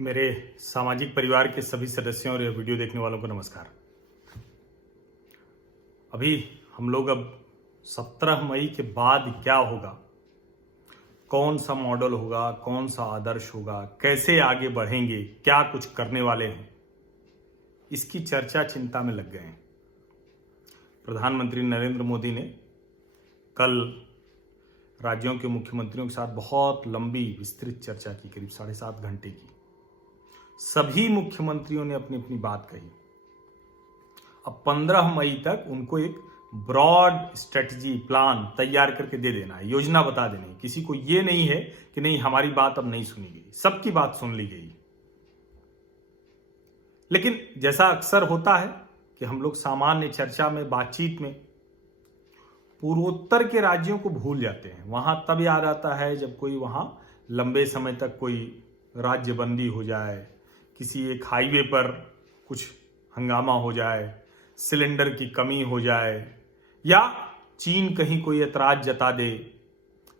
मेरे सामाजिक परिवार के सभी सदस्यों और यह वीडियो देखने वालों को नमस्कार। अभी हम लोग अब 17 मई के बाद क्या होगा, कौन सा मॉडल होगा, कौन सा आदर्श होगा, कैसे आगे बढ़ेंगे, क्या कुछ करने वाले हैं, इसकी चर्चा चिंता में लग गए हैं। प्रधानमंत्री नरेंद्र मोदी ने कल राज्यों के मुख्यमंत्रियों के साथ बहुत लंबी विस्तृत चर्चा की, करीब 7.5 घंटे की। सभी मुख्यमंत्रियों ने अपनी अपनी बात कही। अब 15 मई तक उनको एक ब्रॉड स्ट्रेटजी प्लान तैयार करके दे देना है, योजना बता देनी है। किसी को ये नहीं है कि नहीं हमारी बात अब नहीं सुनी गई, सबकी बात सुन ली गई। लेकिन जैसा अक्सर होता है कि हम लोग सामान्य चर्चा में, बातचीत में पूर्वोत्तर के राज्यों को भूल जाते हैं। वहां तब याद आता है जब कोई वहां लंबे समय तक कोई राज्यबंदी हो जाए, किसी एक हाईवे पर कुछ हंगामा हो जाए, सिलेंडर की कमी हो जाए, या चीन कहीं कोई ऐतराज जता दे,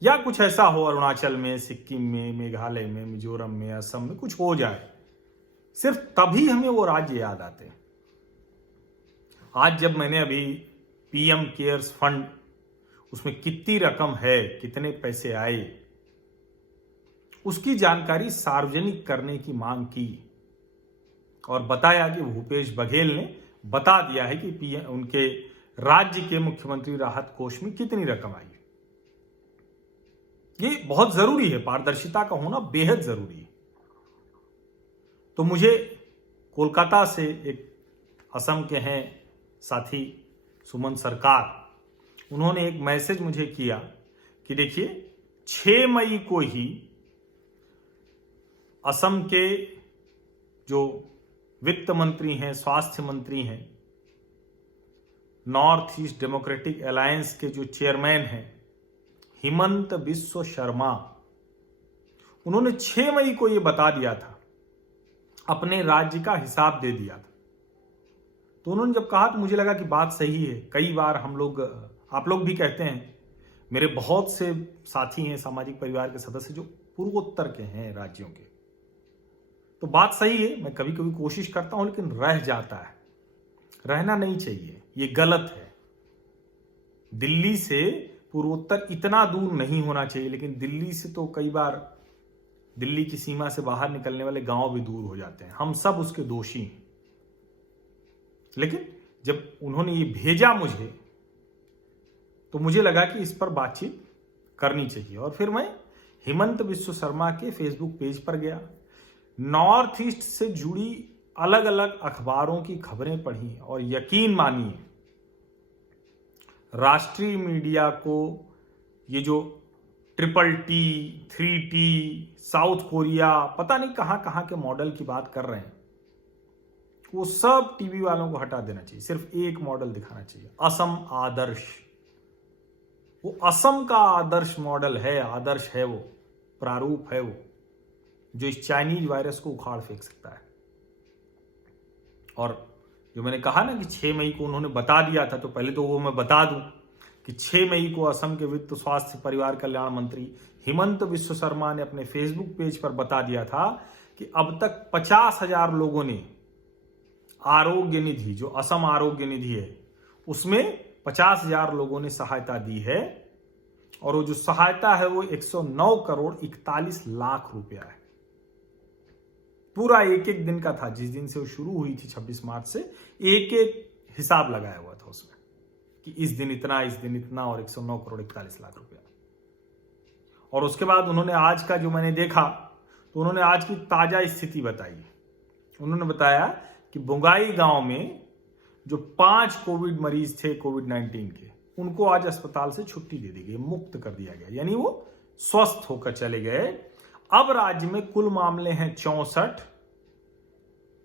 या कुछ ऐसा हो अरुणाचल में, सिक्किम में, मेघालय में, मिजोरम में, असम में कुछ हो जाए, सिर्फ तभी हमें वो राज्य याद आते हैं। आज जब मैंने अभी पीएम केयर्स फंड, उसमें कितनी रकम है, कितने पैसे आए, उसकी जानकारी सार्वजनिक करने की मांग की और बताया कि भूपेश बघेल ने बता दिया है कि उनके राज्य के मुख्यमंत्री राहत कोष में कितनी रकम आई। ये बहुत जरूरी है, पारदर्शिता का होना बेहद जरूरी है। तो मुझे कोलकाता से एक असम के हैं साथी सुमन सरकार, उन्होंने एक मैसेज मुझे किया कि देखिए 6 मई को ही असम के जो वित्त मंत्री हैं, स्वास्थ्य मंत्री हैं, नॉर्थ ईस्ट डेमोक्रेटिक अलायंस के जो चेयरमैन हैं हिमंत बिस्व शर्मा, उन्होंने 6 मई को यह बता दिया था, अपने राज्य का हिसाब दे दिया था। तो उन्होंने जब कहा तो मुझे लगा कि बात सही है। कई बार हम लोग, आप लोग भी कहते हैं, मेरे बहुत से साथी हैं, सामाजिक परिवार के सदस्य जो पूर्वोत्तर के हैं राज्यों के, तो बात सही है। मैं कभी कभी कोशिश करता हूं लेकिन रह जाता है, रहना नहीं चाहिए, ये गलत है। दिल्ली से पूर्वोत्तर इतना दूर नहीं होना चाहिए, लेकिन दिल्ली से तो कई बार दिल्ली की सीमा से बाहर निकलने वाले गांव भी दूर हो जाते हैं। हम सब उसके दोषी हैं। लेकिन जब उन्होंने ये भेजा मुझे, तो मुझे लगा कि इस पर बातचीत करनी चाहिए। और फिर मैं हिमंत बिस्व शर्मा के फेसबुक पेज पर गया, नॉर्थ ईस्ट से जुड़ी अलग अलग अखबारों की खबरें पढ़ी, और यकीन मानिए राष्ट्रीय मीडिया को ये जो TTT, 3T, साउथ कोरिया, पता नहीं कहां कहां के मॉडल की बात कर रहे हैं, वो सब टीवी वालों को हटा देना चाहिए। सिर्फ एक मॉडल दिखाना चाहिए, असम आदर्श। वो असम का आदर्श मॉडल है, आदर्श है, वो प्रारूप है, वो जो इस चाइनीज वायरस को उखाड़ फेंक सकता है। और जो मैंने कहा ना कि 6 मई को उन्होंने बता दिया था, तो पहले तो वो मैं बता दूं कि 6 मई को असम के वित्त, स्वास्थ्य, परिवार कल्याण मंत्री हिमंत बिस्व शर्मा ने अपने फेसबुक पेज पर बता दिया था कि अब तक 50,000 लोगों ने आरोग्य निधि, जो असम आरोग्य निधि है, उसमें 50,000 लोगों ने सहायता दी है। और वो जो सहायता है वो 109 करोड़ 41 लाख रुपया है। पूरा एक एक दिन का था, जिस दिन से वो शुरू हुई थी 26 मार्च से, एक एक हिसाब लगाया हुआ था उसमें कि इस दिन इतना, इस दिन इतना, और 109 करोड़ 41 लाख रुपया। और उसके बाद उन्होंने आज का जो मैंने देखा, तो उन्होंने आज की ताजा स्थिति बताई। उन्होंने बताया कि बुंगाई गांव में जो 5 कोविड मरीज थे कोविड-19 के, उनको आज अस्पताल से छुट्टी दे दी गई, मुक्त कर दिया गया, यानी वो स्वस्थ होकर चले गए। अब राज्य में कुल मामले हैं 64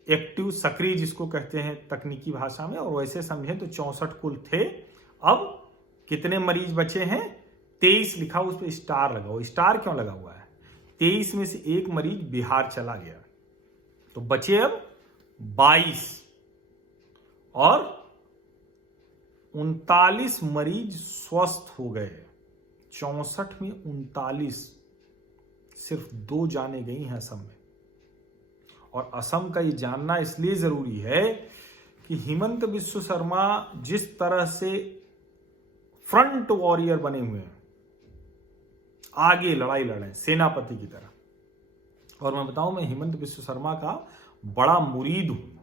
एक्टिव, सक्रिय जिसको कहते हैं तकनीकी भाषा में, और वैसे समझें तो 64 कुल थे। अब कितने मरीज बचे हैं? 23 लिखा, उस पर स्टार लगा हुआ। स्टार क्यों लगा हुआ है? 23 में से एक मरीज बिहार चला गया, तो बचे अब 22, और 39 मरीज स्वस्थ हो गए। 64 में 39, सिर्फ 2 जाने गई हैं असम में। और असम का ये जानना इसलिए जरूरी है कि हिमंत बिस्व शर्मा जिस तरह से फ्रंट वॉरियर बने हुए हैं, आगे लड़ाई लड़े सेनापति की तरह। और मैं बताऊं, मैं हिमंत बिस्व शर्मा का बड़ा मुरीद हूं।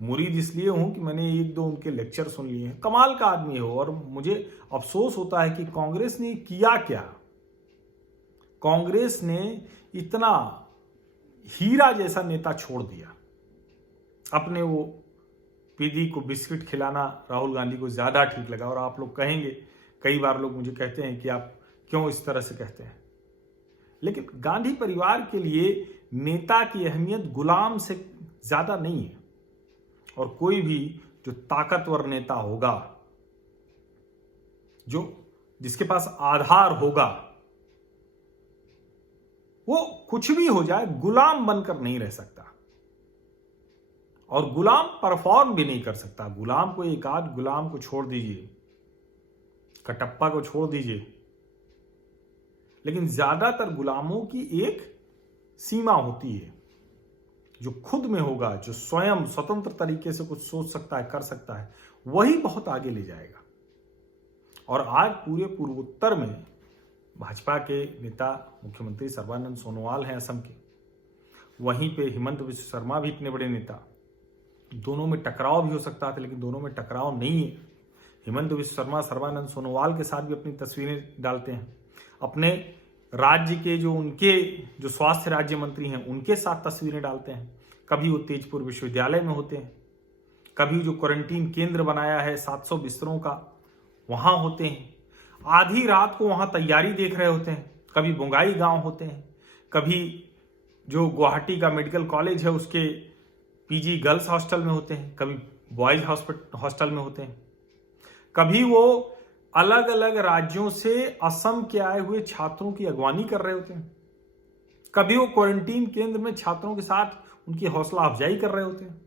मुरीद इसलिए हूं कि मैंने एक दो उनके लेक्चर सुन लिए हैं। कमाल का आदमी हो, और मुझे अफसोस होता है कि कांग्रेस ने किया क्या। कांग्रेस ने इतना हीरा जैसा नेता छोड़ दिया। अपने वो पीदी को बिस्किट खिलाना राहुल गांधी को ज्यादा ठीक लगा। और आप लोग कहेंगे, कई बार लोग मुझे कहते हैं कि आप क्यों इस तरह से कहते हैं, लेकिन गांधी परिवार के लिए नेता की अहमियत गुलाम से ज्यादा नहीं है। और कोई भी जो ताकतवर नेता होगा, जो जिसके पास आधार होगा, वो कुछ भी हो जाए गुलाम बनकर नहीं रह सकता। और गुलाम परफॉर्म भी नहीं कर सकता। गुलाम को, एक आध गुलाम को छोड़ दीजिए, कटप्पा को छोड़ दीजिए, लेकिन ज्यादातर गुलामों की एक सीमा होती है। जो खुद में होगा, जो स्वयं स्वतंत्र तरीके से कुछ सोच सकता है, कर सकता है, वही बहुत आगे ले जाएगा। और आज पूरे पूर्वोत्तर में भाजपा के नेता मुख्यमंत्री सर्बानंद सोनोवाल हैं असम के, वहीं पे हिमंत बिस्व शर्मा भी इतने बड़े नेता। दोनों में टकराव भी हो सकता था, लेकिन दोनों में टकराव नहीं है। हिमंत बिस्व शर्मा सर्बानंद सोनोवाल के साथ भी अपनी तस्वीरें डालते हैं। अपने राज्य के जो स्वास्थ्य राज्य मंत्री हैं, उनके साथ तस्वीरें डालते हैं। कभी वो तेजपुर विश्वविद्यालय में होते हैं, कभी जो क्वारंटीन केंद्र बनाया है 700 बिस्तरों का, वहां होते हैं। आधी रात को वहां तैयारी देख रहे होते हैं। कभी बोंगाई गांव होते हैं, कभी जो गुवाहाटी का मेडिकल कॉलेज है उसके पीजी गर्ल्स हॉस्टल में होते हैं, कभी बॉयज हॉस्टल में होते हैं। कभी वो अलग अलग राज्यों से असम के आए हुए छात्रों की अगवानी कर रहे होते हैं। कभी वो क्वारंटीन केंद्र में छात्रों के साथ उनकी हौसला अफजाई कर रहे होते हैं।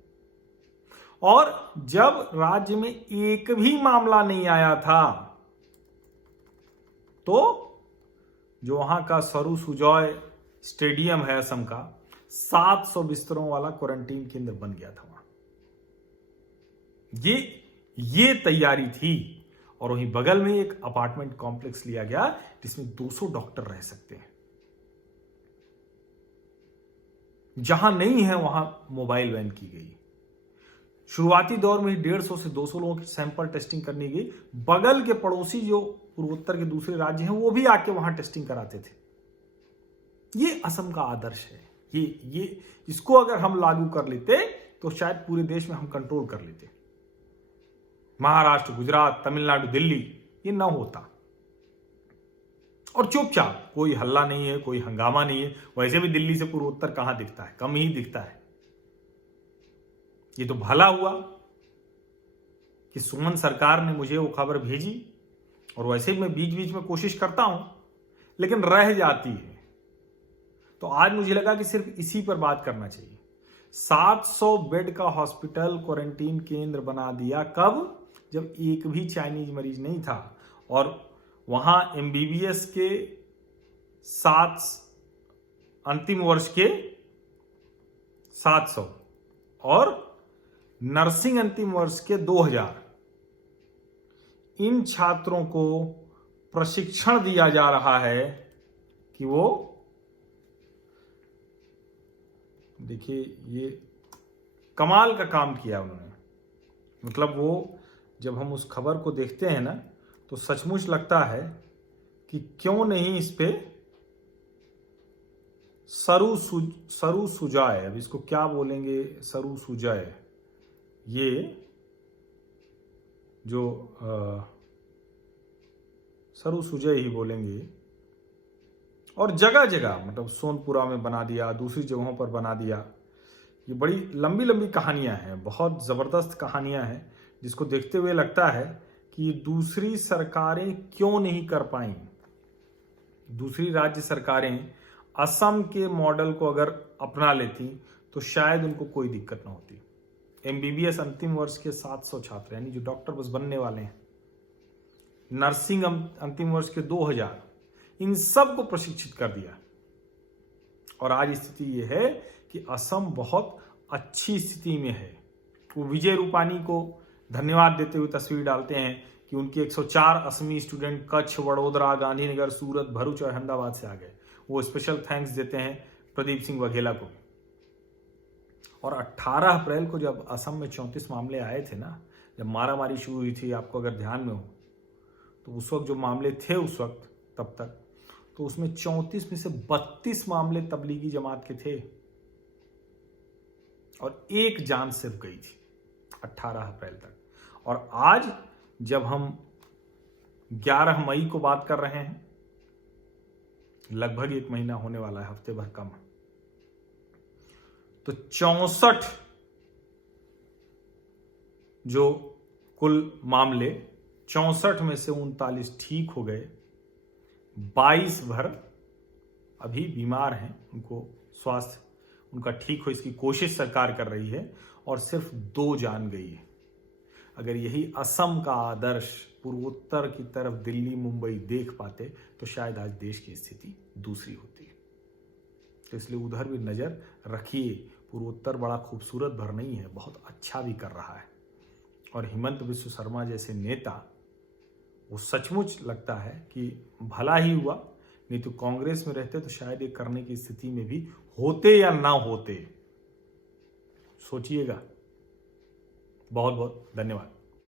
और जब राज्य में एक भी मामला नहीं आया था, तो जो वहां का सरू सुजॉय स्टेडियम है असम का, 700 बिस्तरों वाला क्वारंटीन केंद्र बन गया था वहां। ये तैयारी थी। और वहीं बगल में एक अपार्टमेंट कॉम्प्लेक्स लिया गया जिसमें 200 डॉक्टर रह सकते हैं। जहां नहीं है वहां मोबाइल वैन की गई। शुरुआती दौर में 150 से 200 लोगों की सैंपल टेस्टिंग करनी गई। बगल के पड़ोसी जो पूर्वोत्तर के दूसरे राज्य हैं, वो भी आके वहां टेस्टिंग कराते थे। ये असम का आदर्श है। ये इसको अगर हम लागू कर लेते तो शायद पूरे देश में हम कंट्रोल कर लेते। महाराष्ट्र, गुजरात, तमिलनाडु, दिल्ली ये ना होता। और चुपचाप, कोई हल्ला नहीं है, कोई हंगामा नहीं है। वैसे भी दिल्ली से पूर्वोत्तर कहां दिखता है, कम ही दिखता है। ये तो भला हुआ कि सुमन सरकार ने मुझे वो खबर भेजी, और वैसे भी मैं बीच बीच में कोशिश करता हूं, लेकिन रह जाती है। तो आज मुझे लगा कि सिर्फ इसी पर बात करना चाहिए। 700 बेड का हॉस्पिटल क्वारंटीन केंद्र बना दिया। कब? जब एक भी चाइनीज मरीज नहीं था। और वहां एमबीबीएस के 7 अंतिम वर्ष के 700 और नर्सिंग अंतिम वर्ष के 2000 इन छात्रों को प्रशिक्षण दिया जा रहा है कि वो, देखिए ये कमाल का काम किया उन्होंने। मतलब वो, जब हम उस खबर को देखते हैं ना, तो सचमुच लगता है कि क्यों नहीं इस पे सरू सुजाय, अब इसको क्या बोलेंगे, सरू सुजाय, ये जो सरू सुजय ही बोलेंगे। और जगह जगह, मतलब सोनपुरा में बना दिया, दूसरी जगहों पर बना दिया। ये बड़ी लंबी लंबी कहानियां हैं, बहुत जबरदस्त कहानियां हैं, जिसको देखते हुए लगता है कि दूसरी सरकारें क्यों नहीं कर पाई। दूसरी राज्य सरकारें असम के मॉडल को अगर अपना लेती तो शायद उनको कोई दिक्कत ना होती। एमबीबीएस अंतिम वर्ष के 700 छात्र, यानी जो डॉक्टर बस बनने वाले हैं, नर्सिंग अंतिम वर्ष के 2000, इन सब को प्रशिक्षित कर दिया। और आज स्थिति यह है कि असम बहुत अच्छी स्थिति में है। वो विजय रूपानी को धन्यवाद देते हुए तस्वीर डालते हैं कि उनके 104 असमी स्टूडेंट कच्छ, वडोदरा, गांधीनगर, सूरत, भरूच और अहमदाबाद से आ गए। वो स्पेशल थैंक्स देते हैं प्रदीप सिंह वघेला को। और 18 अप्रैल को जब असम में 34 मामले आए थे ना, जब मारामारी शुरू हुई थी, आपको अगर ध्यान में हो तो उस वक्त जो मामले थे उस वक्त तब तक, तो उसमें 34 में से 32 मामले तबलीगी जमात के थे और एक जान सिर्फ गई थी 18 अप्रैल तक। और आज जब हम 11 मई को बात कर रहे हैं, लगभग 1 महीना होने वाला है, हफ्ते भर कम, तो 64 जो कुल मामले, 64 में से 39 ठीक हो गए, 22 भर अभी बीमार हैं, उनको स्वास्थ्य उनका ठीक हो इसकी कोशिश सरकार कर रही है, और सिर्फ 2 जान गई है। अगर यही असम का आदर्श पूर्वोत्तर की तरफ दिल्ली, मुंबई देख पाते तो शायद आज देश की स्थिति दूसरी होती। तो इसलिए उधर भी नजर रखिए। पूर्वोत्तर बड़ा खूबसूरत भर नहीं है, बहुत अच्छा भी कर रहा है। और हिमंत बिस्व शर्मा जैसे नेता, वो सचमुच लगता है कि भला ही हुआ, नहीं तो कांग्रेस में रहते तो शायद ये करने की स्थिति में भी होते या ना होते। सोचिएगा। बहुत बहुत धन्यवाद।